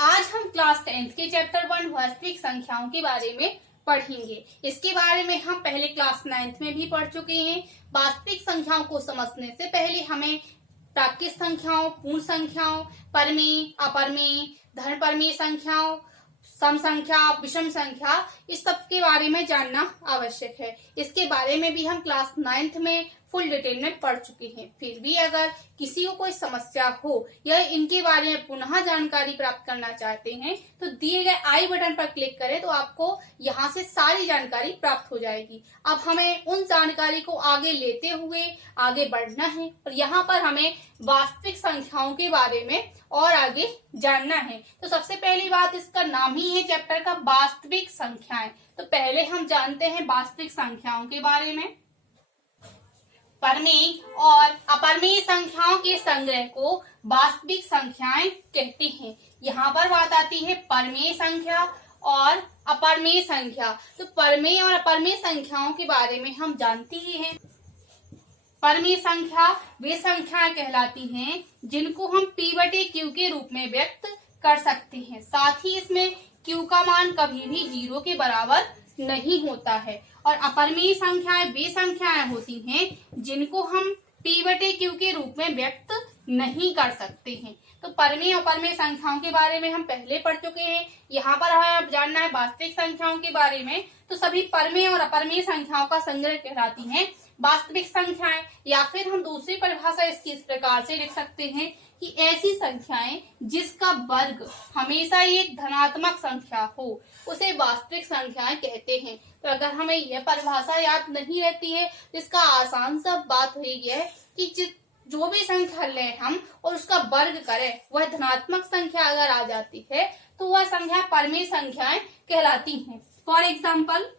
आज हम class 10th के चैप्टर 1 वास्तविक संख्याओं के बारे में पढ़ेंगे। इसके बारे में हम पहले क्लास 9th में भी पढ़ चुके हैं। वास्तविक संख्याओं को समझने से पहले हमें प्राकृत संख्याओं, पूर्ण संख्याओं, परमेय, अपरमेय, धन परमेय संख्याओं, सम संख्या, विषम संख्या, इस सब के बारे में जानना आवश्यक है। इसके बारे में भी हम क्लास 9th में फुल डिटेल में पढ़ चुके हैं। फिर भी अगर किसी को कोई समस्या हो या इनके बारे में पुनः जानकारी प्राप्त करना चाहते हैं तो दिए गए आई बटन पर क्लिक करें तो आपको यहाँ से सारी जानकारी प्राप्त हो जाएगी। अब हमें उन जानकारी को आगे लेते हुए आगे बढ़ना है और यहाँ पर हमें वास्तविक संख्याओं के बारे में और आगे जानना है। तो सबसे पहली बात, इसका नाम ही है चैप्टर का वास्तविक संख्याएं। तो पहले हम जानते हैं वास्तविक संख्याओं के बारे में। परमेय और अपरमेय संख्याओं के संग्रह को वास्तविक संख्याएं कहते हैं। यहाँ पर बात आती है परमेय संख्या और अपरमेय संख्या। तो परमेय और अपरमेय संख्याओं के बारे में हम जानते ही हैं। परमेय संख्या वे संख्याएं कहलाती हैं जिनको हम p/q के रूप में व्यक्त कर सकते हैं। साथ ही इसमें q का मान कभी भी 0 के बराबर नहीं होता है। और अपरमेय संख्याएं वे संख्याएं होती हैं जिनको हम p/q के रूप में व्यक्त नहीं कर सकते हैं। तो परमेय और अपरमेय संख्याओं के बारे में हम पहले पढ़ चुके हैं। यहाँ पर हमें जानना है वास्तविक संख्याओं के बारे में। तो सभी परमेय और अपरमेय संख्याओं का संग्रह कहलाती हैं वास्तविक संख्याएं। या फिर हम दूसरी परिभाषा इसकी इस प्रकार से लिख सकते हैं कि ऐसी संख्याएं जिसका वर्ग हमेशा एक धनात्मक संख्या हो उसे वास्तविक संख्याएं कहते हैं। तो अगर हमें यह परिभाषा याद नहीं रहती है, इसका आसान सा बात हुई है कि जो भी संख्या लें हम और उसका वर्ग करें, वह धनात्मक संख्या अगर आ जाती है तो वह संख्या परमेय संख्याएं कहलाती हैं। For example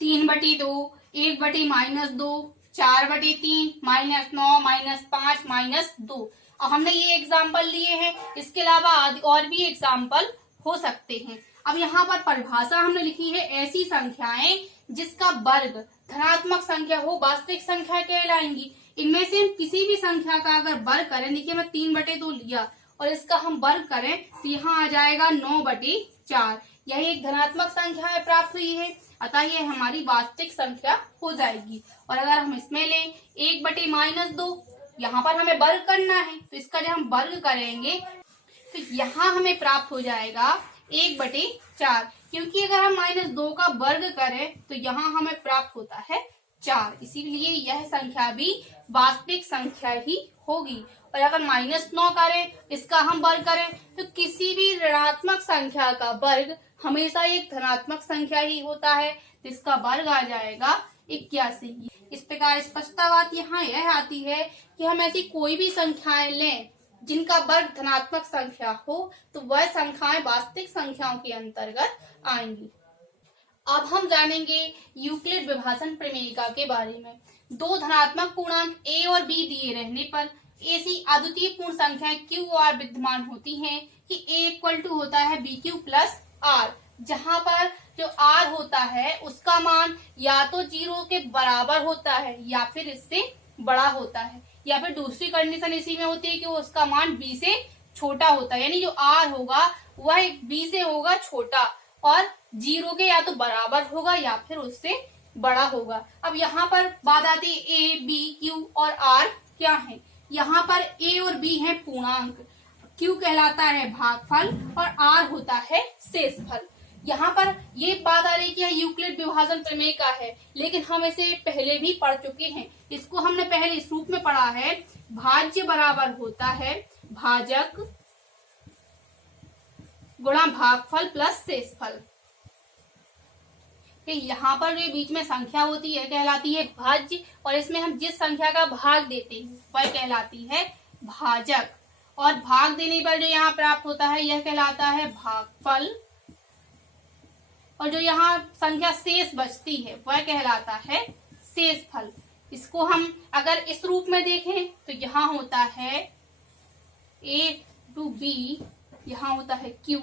3/2, 1/-2, 4/3, -9, -5, -2। अब हमने ये एग्जाम्पल लिए हैं, इसके अलावा और भी एग्जाम्पल हो सकते हैं। अब यहाँ पर परिभाषा हमने लिखी है, ऐसी संख्याएं जिसका वर्ग धनात्मक संख्या हो वास्तविक संख्या कहलाएंगी। इनमें से हम किसी भी संख्या का अगर वर्ग करें, देखिए मैं 3/2 लिया और इसका हम वर्ग करें तो यहाँ आ जाएगा 9/4। यही एक धनात्मक संख्या है प्राप्त हुई है, अतः ये हमारी वास्तविक संख्या हो जाएगी। और अगर हम इसमें लें 1/-2, यहाँ पर हमें वर्ग करना है तो इसका जब हम वर्ग करेंगे तो यहाँ हमें प्राप्त हो जाएगा 1/4, क्योंकि अगर हम -2 का वर्ग करें तो यहाँ हमें प्राप्त होता है 4। इसीलिए यह संख्या भी वास्तविक संख्या ही होगी। और अगर -9 करें, इसका हम वर्ग करें तो किसी भी ऋणात्मक संख्या का वर्ग हमेशा एक धनात्मक संख्या ही होता है, तो इसका वर्ग आ जाएगा 81। इस प्रकार स्पष्टता बात यहाँ यह आती है कि हम ऐसी कोई भी संख्याएं लें जिनका वर्ग धनात्मक संख्या हो तो वह संख्याएं वास्तविक संख्याओं के अंतर्गत आएंगी। अब हम जानेंगे यूक्लिड विभाजन प्रमेयिका के बारे में। दो धनात्मक पूर्णांक a और b दिए रहने पर ऐसी अद्वितीय पूर्ण संख्याएं q और r विद्यमान होती हैं कि a = होता है bq + r, जहां पर जो r होता है उसका मान या तो 0 के बराबर होता है या फिर इससे बड़ा होता है, या फिर दूसरी कंडीशन इसी में होती है कि उसका मान b से छोटा होता है। यानी जो r होगा वह b से होगा छोटा और 0 के या तो बराबर होगा या फिर उससे बड़ा होगा। अब यहाँ पर बात आती है a, b, q और r क्या है। यहाँ पर a और b है पूर्णांक, q कहलाता है भागफल और r होता है शेषफल। यहाँ पर ये बात आ रही है कि यूक्लिड विभाजन प्रमेय का है, लेकिन हम इसे पहले भी पढ़ चुके हैं। इसको हमने पहले इस रूप में पढ़ा है, भाज्य बराबर होता है भाजक गुणा भागफल प्लस शेषफल। यहाँ पर जो बीच में संख्या होती है कहलाती है भाज्य, और इसमें हम जिस संख्या का भाग देते हैं वह कहलाती है भाजक, और भाग देने पर जो यहाँ प्राप्त होता है यह कहलाता है भागफल, और जो यहाँ संख्या शेष बचती है वह कहलाता है शेषफल। इसको हम अगर इस रूप में देखें तो यहाँ होता है a to b, यहाँ होता है q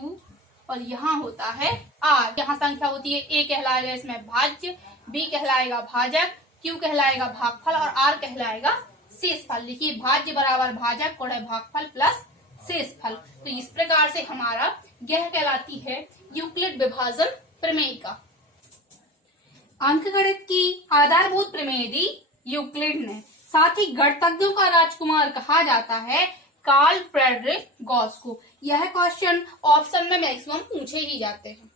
और यहाँ होता है r। यहाँ संख्या होती है a कहलाएगा इसमें भाज्य, b कहलाएगा भाजक, q कहलाएगा भागफल और r कहलाएगा शेषफल। लिखिए भाज्य बराबर भाजक गुणा भागफल प्लस शेषफल। तो इस प्रकार से हमारा यह कहलाती है यूक्लिड विभाजन प्रमेयिका। अंकगणित की आधारभूत प्रमेय दी यूक्लिड ने। साथ ही गणितज्ञों का राजकुमार कहा जाता है कार्ल फ्रेडरिक गॉस को। यह क्वेश्चन ऑप्शन में मैक्सिमम पूछे ही जाते हैं।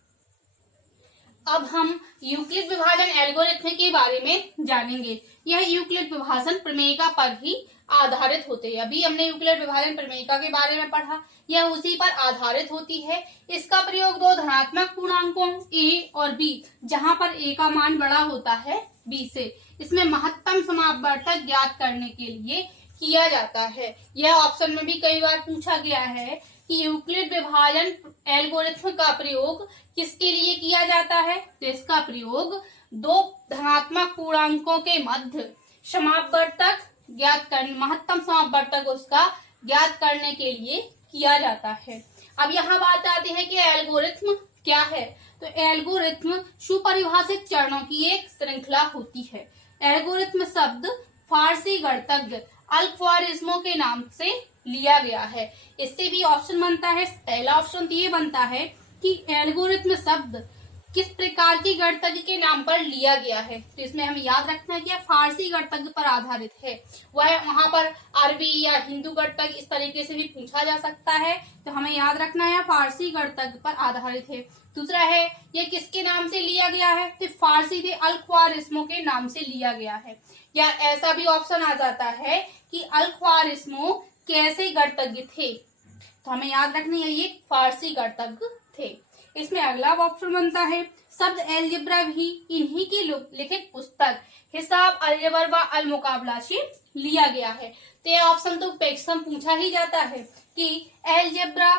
अब हम यूक्लिड विभाजन एल्गोरिथ्म के बारे में जानेंगे। यह यूक्लिड विभाजन प्रमेयिका पर ही आधारित होते हैं। अभी हमने यूक्लिड विभाजन प्रमेयिका के बारे में पढ़ा, यह उसी पर आधारित होती है। इसका प्रयोग दो धनात्मक पूर्णांकों a और b, जहां पर a का मान बड़ा होता है b से, इसमें महत्तम समापवर्तक ज्ञात करने के लिए किया जाता है। यह ऑप्शन में भी कई बार पूछा गया है कि यूक्लिड विभाजन एल्गोरिथ्म का प्रयोग किसके लिए किया जाता है। तो इसका प्रयोग दो धनात्मक पूर्णांकों के मध्य समापवर्तक ज्ञात करने, महत्तम समापवर्तक उसका ज्ञात करने के लिए किया जाता है। अब यहाँ बात आती है कि एल्गोरिथ्म क्या है। तो एल्गोरिथ्म सुपरिभाषित चरणों की एक श्रृंखला होती है। एल्गोरिथ्म शब्द फारसी गणितज्ञ अल-ख्वारिज़्मी के नाम से लिया गया है। इससे भी ऑप्शन बनता है, पहला ऑप्शन तो ये बनता है कि एल्गोरिथ्म शब्द किस प्रकार की गणितज्ञ के नाम पर लिया गया है। तो इसमें हमें याद रखना है कि यह फारसी गणितज्ञ पर आधारित है। वह वहां पर अरबी या हिंदू गणितज्ञ इस तरीके से भी पूछा जा सकता है, तो हमें याद रखना है फारसी गणितज्ञ पर आधारित है। दूसरा है ये किसके नाम से लिया गया है, तो फारसी से अल-ख्वारिज़्मी के नाम से लिया गया है। या ऐसा भी ऑप्शन आ जाता है कि अल-ख्वारिज़्मी कैसे गणितज्ञ थे, तो हमें याद रखना है ये फारसी गणितज्ञ थे। इसमें अगला ऑप्शन बनता है शब्द अलजेब्रा भी इन्हीं की लिखित पुस्तक हिसाब अलजेब्रा व अल मुकाबला से लिया गया है। तो यह ऑप्शन तो मैक्सिमम पूछा ही जाता है कि अलजेब्रा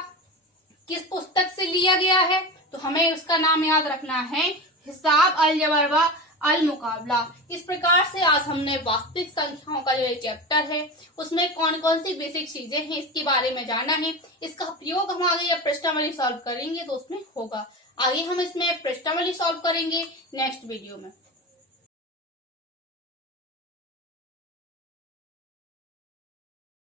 किस पुस्तक से लिया गया है, तो हमें उसका नाम याद रखना है हिसाब अलजेब्रा व अल मुकाबला। इस प्रकार से आज हमने वास्तविक संख्याओं का जो चैप्टर है उसमें कौन कौन सी बेसिक चीजें हैं इसके बारे में जाना है। इसका प्रयोग हम आगे जब प्रश्नावली सॉल्व करेंगे तो उसमें होगा। आगे हम इसमें प्रश्नावली सॉल्व करेंगे नेक्स्ट वीडियो में।